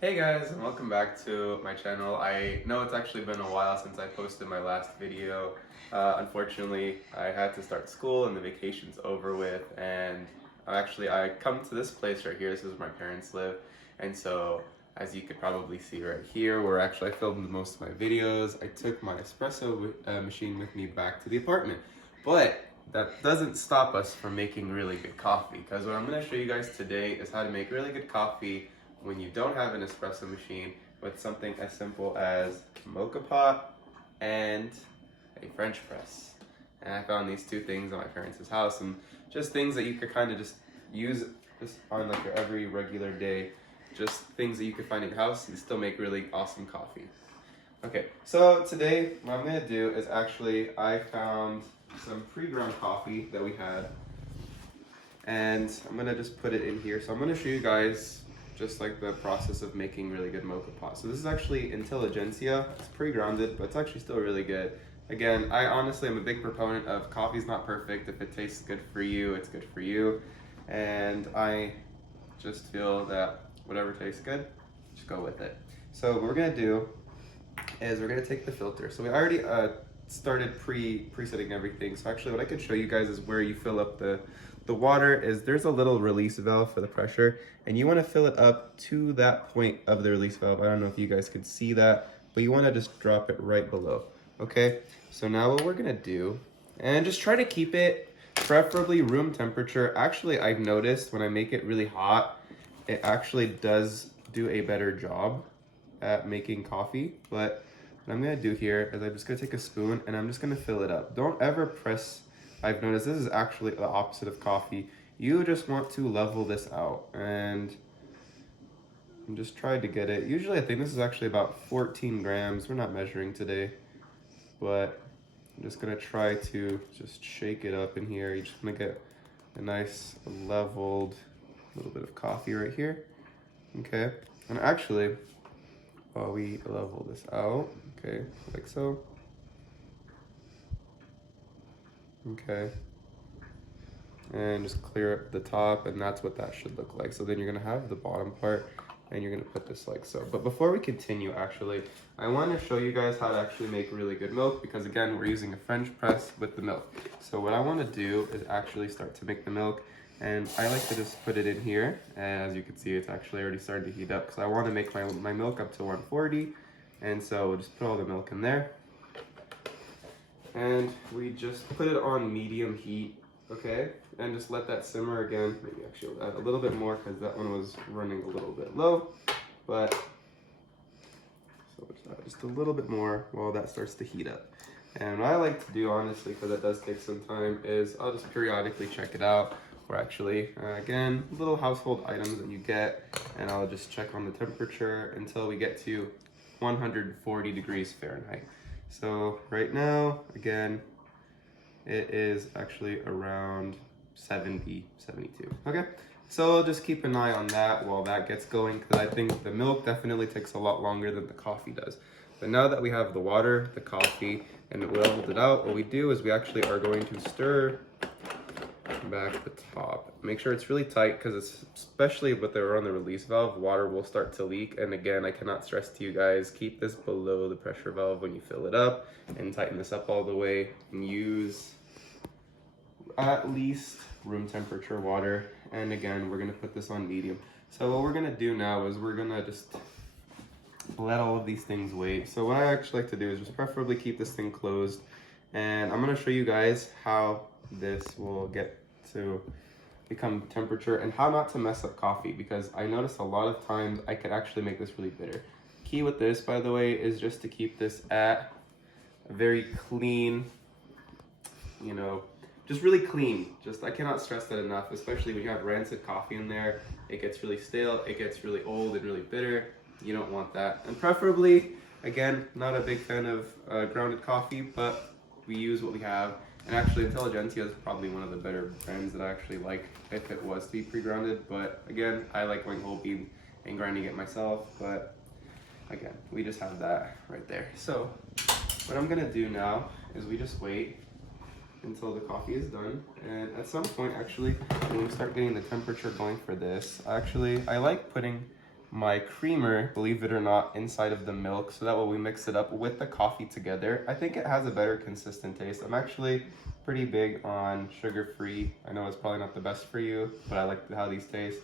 Hey guys, and welcome back to my channel. I know it's actually been a while since I posted my last video. Unfortunately, I had to start school and the vacation's over with, and I come to this place right here. This is where my parents live, and so as you could probably see right here, where actually I filmed most of my videos, I took my espresso machine with me back to the apartment. But that doesn't stop us from making really good coffee, because what I'm going to show you guys today is how to make really good coffee when you don't have an espresso machine, with something as simple as a mocha pot and a French press. And I found these two things at my parents' house, and just things that you could kind of just use just on like your every regular day, just things that you could find in your house and still make really awesome coffee. Okay, so today what I'm gonna do is I found some pre-ground coffee that we had, and I'm gonna just put it in here. So I'm gonna show you guys just like the process of making really good mocha pot. So this is actually Intelligentsia. It's pre-grounded, but it's actually still really good. Again, I honestly am a big proponent of coffee's not perfect. If it tastes good for you, it's good for you. And I just feel that whatever tastes good, just go with it. So what we're gonna do is we're gonna take the filter. So we already started presetting everything. So actually what I could show you guys is where you fill up the water. Is there's a little release valve for the pressure, and you want to fill it up to that point of the release valve. I don't know if you guys could see that, but you want to just drop it right below. Okay, so now what we're gonna do, and just try to keep it preferably room temperature. Actually, I've noticed when I make it really hot, it actually does do a better job at making coffee. But what I'm gonna do here is I'm just gonna take a spoon and I'm just gonna fill it up. Don't ever press. I've noticed this is actually the opposite of coffee. You just want to level this out, and I'm just trying to get it. Usually I think this is actually about 14 grams. We're not measuring today, but I'm just gonna try to just shake it up in here. You just wanna get a nice leveled little bit of coffee right here. Okay, and actually, while we level this out, okay, like so. Okay, and just clear up the top, and that's what that should look like. So then you're gonna have the bottom part, and you're gonna put this like so. But before we continue, actually, I want to show you guys how to actually make really good milk, because again, we're using a French press with the milk. So what I want to do is actually start to make the milk, and I like to just put it in here, and as you can see, it's actually already started to heat up, because I want to make my milk up to 140, and so we'll just put all the milk in there. And we just put it on medium heat, okay? And just let that simmer again. Maybe actually we'll add a little bit more, because that one was running a little bit low. But, so just a little bit more while that starts to heat up. And what I like to do, honestly, because it does take some time, is I'll just periodically check it out. Or actually, again, little household items that you get, and I'll just check on the temperature until we get to 140 degrees Fahrenheit. So right now, again, it is actually around 70, 72. Okay, so just keep an eye on that while that gets going, because I think the milk definitely takes a lot longer than the coffee does. But now that we have the water, the coffee, and it leveled it out, what we do is we actually are going to stir back the top. Make sure it's really tight, because it's especially with the around the release valve, water will start to leak. And again, I cannot stress to you guys, keep this below the pressure valve when you fill it up, and tighten this up all the way, and use at least room temperature water. And again, we're gonna put this on medium. So what we're gonna do now is we're gonna just let all of these things wait. So what I actually like to do is just preferably keep this thing closed, and I'm gonna show you guys how this will get to become temperature and how not to mess up coffee, because I noticed a lot of times I could actually make this really bitter. Key with this, by the way, is just to keep this at a very clean, you know, just really clean. Just, I cannot stress that enough, especially when you have rancid coffee in there. It gets really stale, it gets really old and really bitter. You don't want that. And preferably, again, not a big fan of grounded coffee, but we use what we have. And actually, Intelligentsia is probably one of the better brands that I actually like if it was to be pre-grounded. But again, I like going whole bean and grinding it myself. But again, we just have that right there. So what I'm gonna do now is we just wait until the coffee is done. And at some point, actually, when we start getting the temperature going for this, actually, I like putting my creamer, believe it or not, inside of the milk, so that way we mix it up with the coffee together. I think it has a better consistent taste. I'm actually pretty big on sugar-free. I know it's probably not the best for you, but I like how these taste.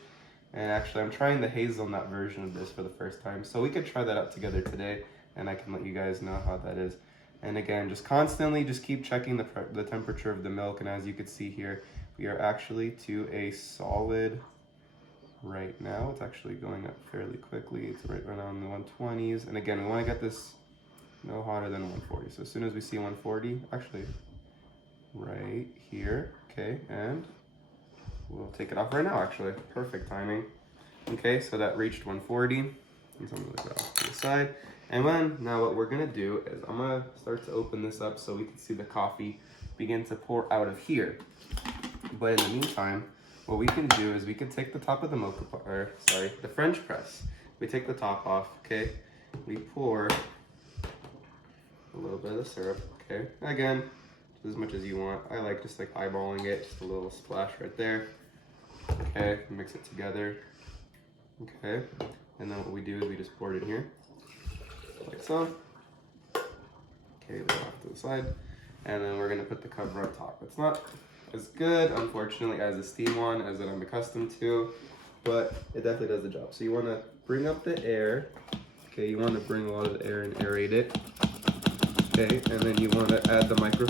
And actually, I'm trying the hazelnut version of this for the first time, so we could try that out together today, and I can let you guys know how that is. And again, just constantly just keep checking the temperature of the milk, and as you can see here, we are actually to a solid. Right now, it's actually going up fairly quickly. It's right around the 120s. And again, we want to get this no hotter than 140. So as soon as we see 140, actually right here, okay, and we'll take it off right now, actually. Perfect timing. Okay, so that reached 140. And so I'm gonna go off to the side. And then, now what we're gonna do is I'm gonna start to open this up so we can see the coffee begin to pour out of here. But in the meantime, what we can do is we can take the top of the the French press. We take the top off, okay? We pour a little bit of the syrup, okay? Again, just as much as you want. I like just like eyeballing it, just a little splash right there. Okay, mix it together. Okay, and then what we do is we just pour it in here, like so. Okay, we'll off to the side. And then we're gonna put the cover on top. It's not as good, unfortunately, as the steam one, as that I'm accustomed to, but it definitely does the job. So you want to bring up the air, okay, you want to bring a lot of the air and aerate it, okay, and then you want to add the micro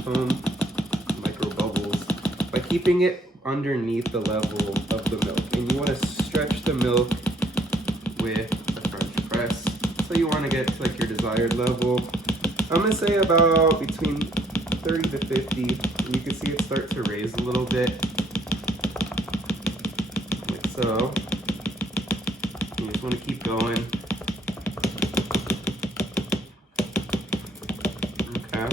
bubbles by keeping it underneath the level of the milk, and you want to stretch the milk with the French press, so you want to get to like your desired level. I'm going to say about between 30 to 50, and you can see it start to raise a little bit, like so. You just want to keep going. Okay.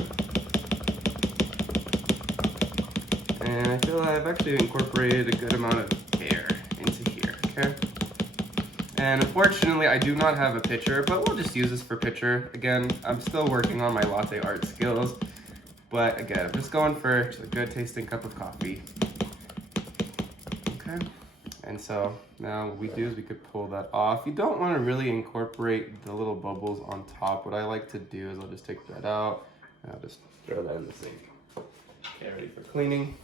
And I feel like I've actually incorporated a good amount of air into here, okay? And unfortunately, I do not have a pitcher, but we'll just use this for pitcher. Again, I'm still working on my latte art skills. But again, I'm just going for just a good tasting cup of coffee. Okay, and so now what we do is we could pull that off. You don't want to really incorporate the little bubbles on top. What I like to do is I'll just take that out and I'll just throw that in the sink. Okay, ready for cleaning,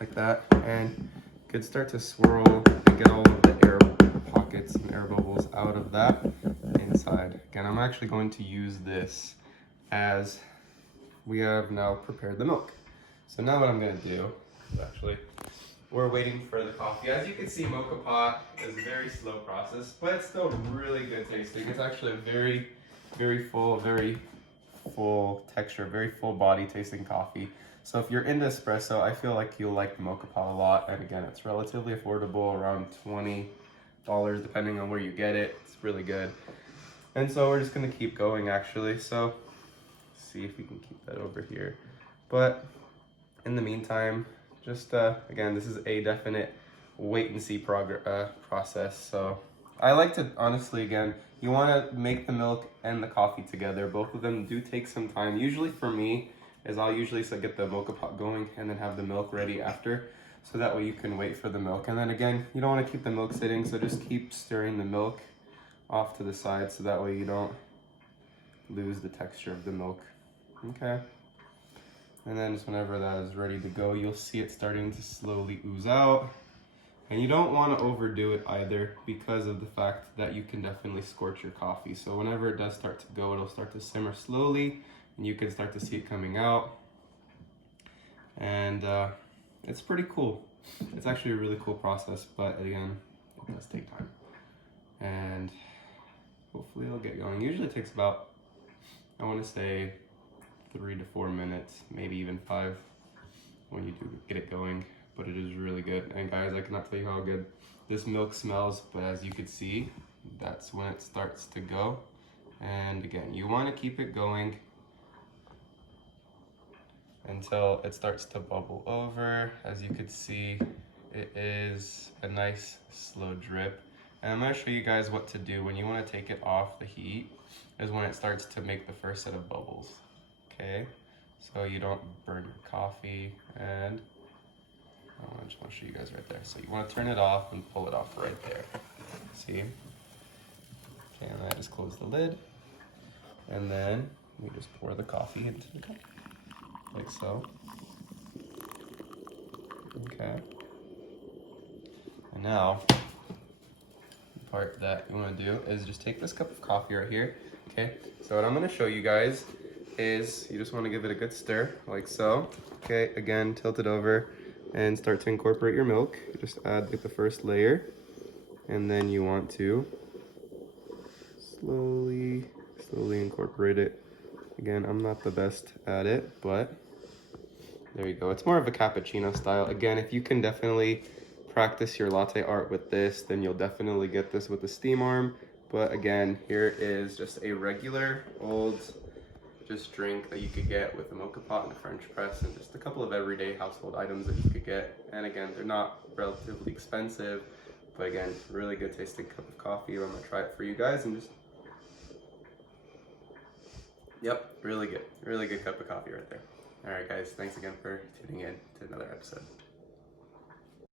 like that. And you could start to swirl and get all of the air pockets and air bubbles out of that inside. Again, I'm actually going to use this as we have now prepared the milk. So now what I'm going to do is actually, we're waiting for the coffee. As you can see, Moka pot is a very slow process, but it's still really good tasting. It's actually a very full texture, very full body tasting coffee. So if you're into espresso, I feel like you'll like the Moka pot a lot. And again, it's relatively affordable, around $20 depending on where you get it. It's really good. And so we're just going to keep going actually. So see if we can keep that over here, but in the meantime, just again, this is a definite wait and see process. So I like to honestly, again, you want to make the milk and the coffee together. Both of them do take some time. Usually for me is I'll usually get the Moka pot going and then have the milk ready after, so that way you can wait for the milk. And then again, you don't want to keep the milk sitting, so just keep stirring the milk off to the side, so that way you don't lose the texture of the milk. Okay, and then just whenever that is ready to go, you'll see it starting to slowly ooze out. And you don't want to overdo it either, because of the fact that you can definitely scorch your coffee. So whenever it does start to go, it'll start to simmer slowly, and you can start to see it coming out. And it's pretty cool. It's actually a really cool process, but again, it does take time. And hopefully it'll get going. Usually it takes about, I want to say, 3 to 4 minutes, maybe even 5 when you do get it going, but it is really good. And guys, I cannot tell you how good this milk smells, but as you can see, that's when it starts to go. And again, you want to keep it going until it starts to bubble over. As you can see, it is a nice slow drip. And I'm going to show you guys what to do when you want to take it off the heat, is when it starts to make the first set of bubbles. Okay, so you don't burn your coffee, and I just want to show you guys right there. So you want to turn it off and pull it off right there. See? close the lid. And then we just pour the coffee into the cup, like so. Okay. And now, the part that you want to do is just take this cup of coffee right here. Okay, so what I'm going to show you guys is you just want to give it a good stir, like so. Okay, again, tilt it over and start to incorporate your milk. Just add like the first layer, and then you want to slowly incorporate it. Again, I'm not the best at it, but there you go. It's more of a cappuccino style. Again, if you can definitely practice your latte art with this, then you'll definitely get this with the steam arm. But again, here is just a regular old just drink that you could get with a mocha pot and a French press and just a couple of everyday household items that you could get. And again, they're not relatively expensive, but again, really good tasting cup of coffee. I'm gonna try it for you guys and just, yep, really good cup of coffee right there. All right guys, thanks again for tuning in to another episode.